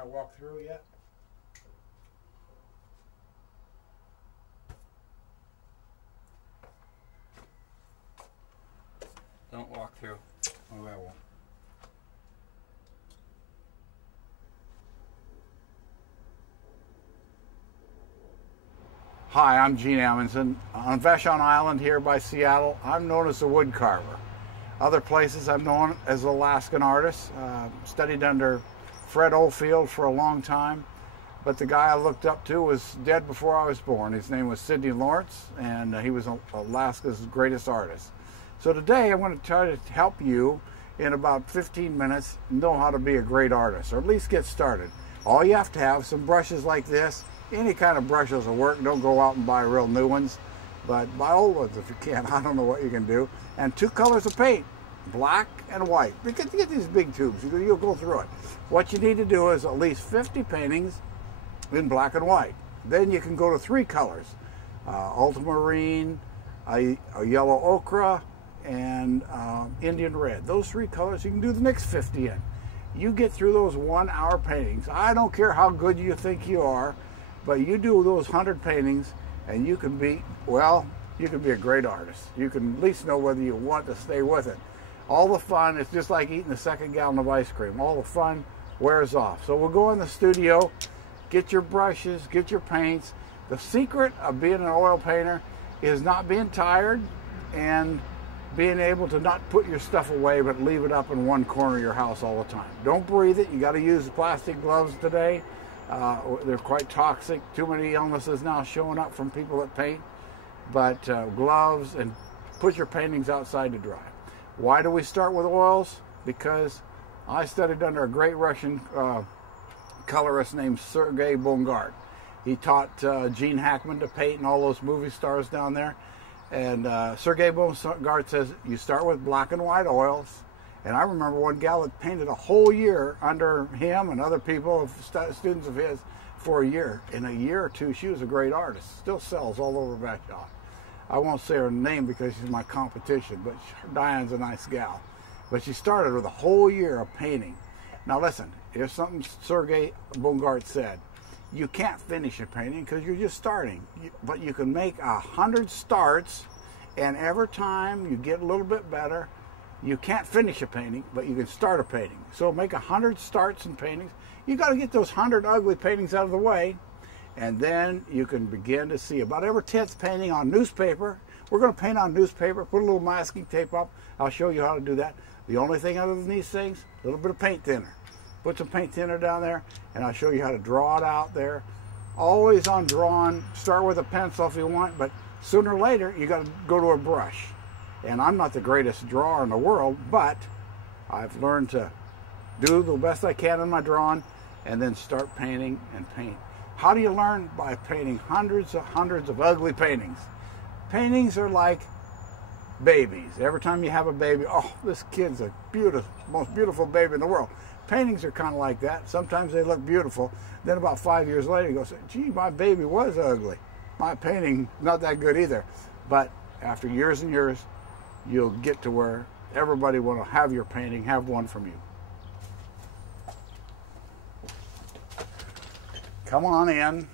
gonna walk through yet? Don't walk through. Oh, I won't. Hi, I'm Gene Amundsen. On Vashon Island here by Seattle, I'm known as the wood carver. Other places I'm known as the Alaskan artist. Studied under Fred Oldfield for a long time, but the guy I looked up to was dead before I was born. His name was Sidney Lawrence, and he was Alaska's greatest artist. So today I'm going to try to help you in about 15 minutes know how to be a great artist, or at least get started. All you have to have some brushes like this. Any kind of brushes will work. Don't go out and buy real new ones, but buy old ones if you can. I don't know what you can do. And 2 colors of paint, black and white. Because you get these big tubes, you'll go through it. What you need to do is at least 50 paintings in black and white. Then you can go to 3 colors, ultramarine, a yellow ochre, and Indian red. Those 3 colors you can do the next 50 in. You get through those 1-hour paintings. I don't care how good you think you are, but you do those 100 paintings and you can be, well, you can be a great artist. You can at least know whether you want to stay with it. All the fun, it's just like eating a 2nd gallon of ice cream. All the fun wears off. So we'll go in the studio, get your brushes, get your paints. The secret of being an oil painter is not being tired and being able to not put your stuff away but leave it up in one corner of your house all the time. Don't breathe it. You got to use plastic gloves today. They're quite toxic. Too many illnesses now showing up from people that paint. But gloves, and put your paintings outside to dry. Why do we start with oils? Because I studied under a great Russian colorist named Sergei Bongard. He taught Gene Hackman to paint and all those movie stars down there. And Sergei Bongard says you start with black and white oils. And I remember one gal that painted a whole year under him and other people, students of his, for a year. In a year or 2, she was a great artist. Still sells all over Vashon. I won't say her name because she's my competition, but Diane's a nice gal. But she started with a whole year of painting. Now listen, here's something Sergei Bongard said. You can't finish a painting because you're just starting. But you can make 100 starts, and every time you get a little bit better. You can't finish a painting, but you can start a painting. So make 100 starts in paintings. You got to get those 100 ugly paintings out of the way, and then you can begin to see about every 10th painting on newspaper. We're going to paint on newspaper, put a little masking tape up. I'll show you how to do that. The only thing other than these things, a little bit of paint thinner. Put some paint thinner down there, and I'll show you how to draw it out there. Always on drawing, start with a pencil if you want, but sooner or later, you got to go to a brush. And I'm not the greatest drawer in the world, but I've learned to do the best I can in my drawing and then start painting and paint. How do you learn? By painting hundreds of ugly paintings. Paintings are like babies. Every time you have a baby, oh, this kid's a beautiful, most beautiful baby in the world. Paintings are kind of like that. Sometimes they look beautiful. Then about 5 years later, you go, gee, my baby was ugly. My painting, not that good either. But after years and years, you'll get to where everybody will have your painting, have one from you. Come on in.